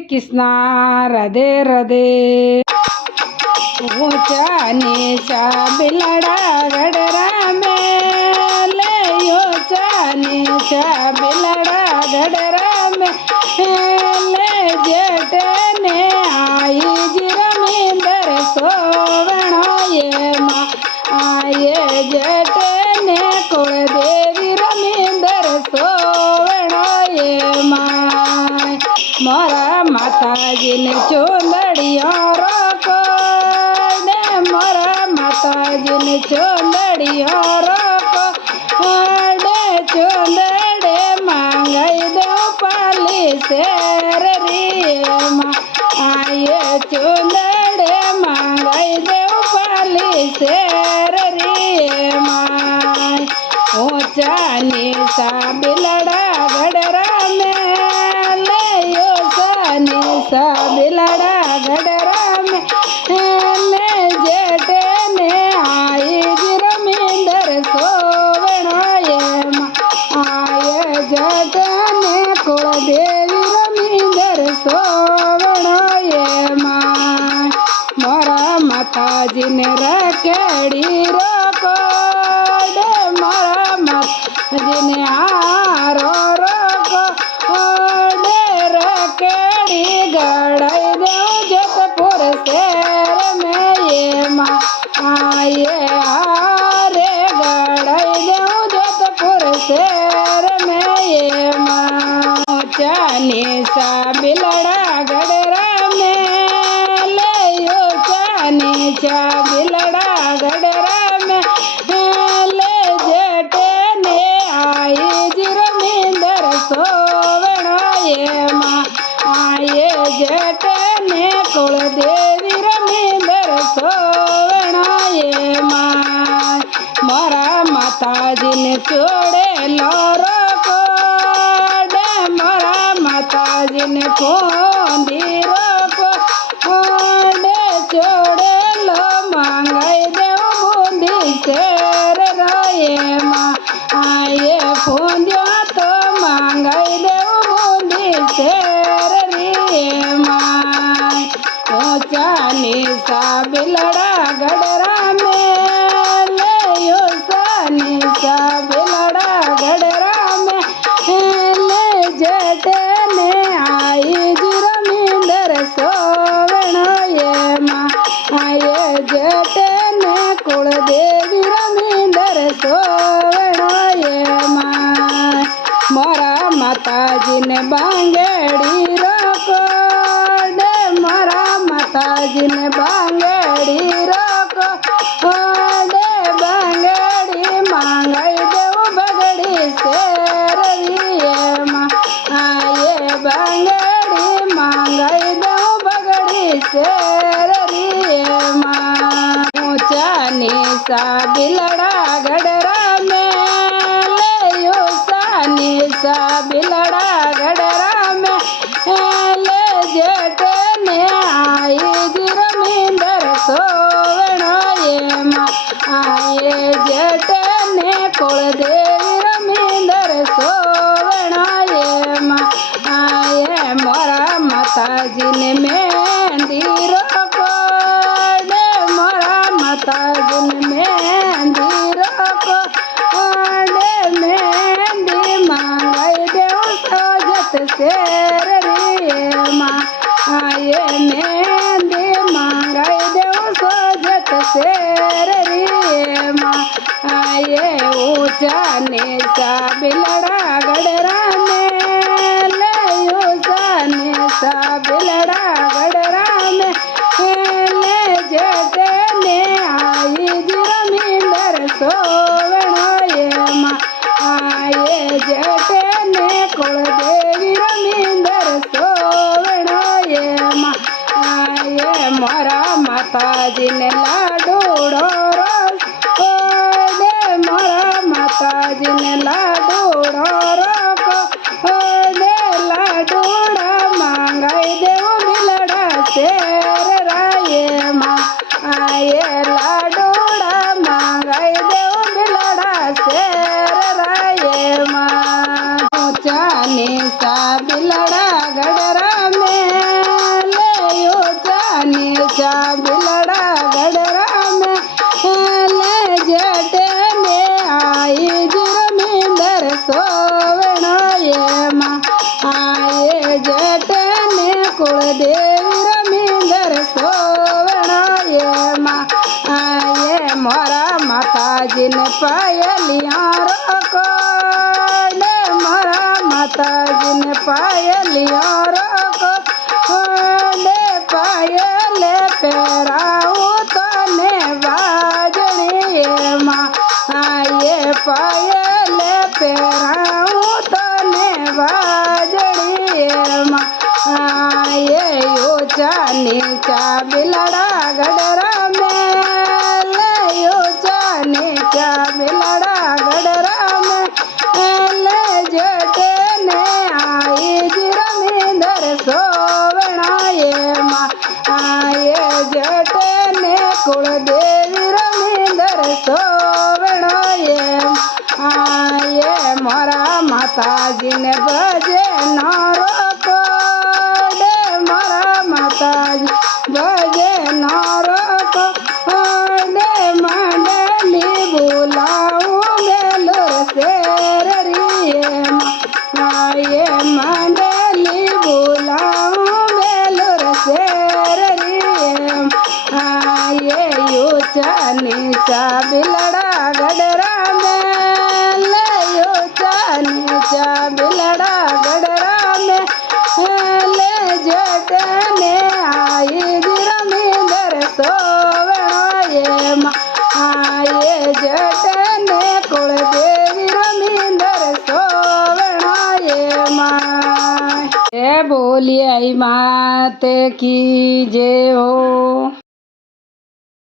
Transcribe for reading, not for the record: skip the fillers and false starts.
कृष्णा राधे राधे। ऊंचा नीचा बिलड़ा गडरा में ले, ऊंचा नीचा बिलड़ा गडरा में ले, जेठ ने आई जी रमिंदर सोवणो ये माँ आये, जेठ ने कुल देवी रमिंदर सोवणो ये माँ। मोरा माताजी ने चोंदड़िया रोको ने, मोरा माताजी ने चोंदड़िया रोको डे, चोंदड़े मांगाई दो पाली शेर री माँ आये, चोंदड़े मांगाई दो पाली शेर री माँ। ऊंचा नीचा बिलड़ा गडरा में ले, ऊंचा नीचा बिलड़ा गडरा में ले, जेठ ने आई जी रमिंदर सोवणो ये माँ आये, जेठ ने कुल देवी रमिंदर सोवणो ये माँ। मोरा माताजी ने रखेड़ी रोको डे, मोरा माताजी ने हारो रोको डे, रखेड़ी गड़ाई दो जतपुर शहर में ये माँ आये, हारे गड़ाई दो जतपुर शहर में ये माँ। ऊंचा नीचा बिलड़ा गडरा में ले, ऊंचा नीचा बिलड़ा गडरा में ले, जेठ ने आई जी रमिंदर सोवणो ये माँ आये, जेठ ने कुल देवी रमिंदर सोवणो ये माँ। मोरा माताजी ने चोड़े लोरो को डे, मोरा माताजी ने फोंदी रोको डे, चोड़े लो मांगाई देव बूंदी शेर रोये माँ आये, फोंदियो तो मांगाई देव बूंदी शेर री माँ। ऊंचा नीचा बिलड़ा गडरा में ले, ऊंचा नीचा बिलड़ा गडरा में ले, जेठ ने आई जी रमिंदर सोवणो ये माँ आये, जेठ ने कुल देवी रमिंदर सोवणो ये माँ। मोरा माताजी ने बांगड़ी रोको डे, मोरा माताजी ने बांगड़ी रोको डे, बांगड़ी मांगाई देव बगड़ी शेर री ये माँ आये, बांगड़ी मांगाई देव बगड़ी शेर री ये माँ। ऊंचा नीचा बिलड़ा गडरा में ले, ऊंचा नीचा बिलड़ा गडरा में ले, जेठ ने आई जी रमिंदर सोवणो ये माँ आये, जेठ ने कुल देवी रमिंदर सोवणो ये माँ आये। मोरा माताजी ने मेहंदी रोको डे, मोरा माताजी ने मेहंदी रोको डे, मेहंदी मांगाई देव सोजत शेर री माँ आये, मेहंदी मांगाई देव सोजत शेर री माँ आये। ऊंचा नीचा बिलड़ा गडरा में ले, ऊंचा नीचा बिलड़ा गडरा में ले, जेठ ने आई जी रमिंदर सोवणो ये माँ आये, जेठ ने कुल देवी रमिंदर सोवणो ये माँ आये। मोरा माताजी ने लाडूड़ो रोस डे, मोरा माताजी ने लाडूड़ो रोको डे, लाडूड़ा मांगाई देव बिलड़ा शेर राये माँ आये, लाडूड़ा मांगाई देव बिलड़ा शेर राये माँ। ऊंचा नीचा बिलड़ा गडरा में કુળદેવી રમીંદર સોવણા એ મારા માતાજીને પાયલિયા રોકો ને મારા માતાજીને પાયલિયા રોકો ને પાયલે પહેરાવું તને વાજણી એ પાયલે પહેરાવું તને વાજણી એ ઊંચા નીચા બિલડા ગડરા મેલે ઊંચા નીચા બિલડા ગડરા મેલે જટે ને આઈ જ રમીંદર સોવણા એ જટે ને કુળદેવી રમીંદર સોવણા એ મારા માતાજીને ભજે નારો માતાજી ભજે નારો દે માંડલી બોલાવું બેલુર શેરરી એ માંડલી બોલાવું બેલુર શેરરી એ ઊંચા નીચા બિલડા ગડરા મેલે ઊંચા નીચા બિલડા ગડરા મેલે જટને આઈ જ રમીંદર સોવણા એ જટને કુળદેવી રમીંદર સોવણા એ બોલિયાઈ માત કી જય હો।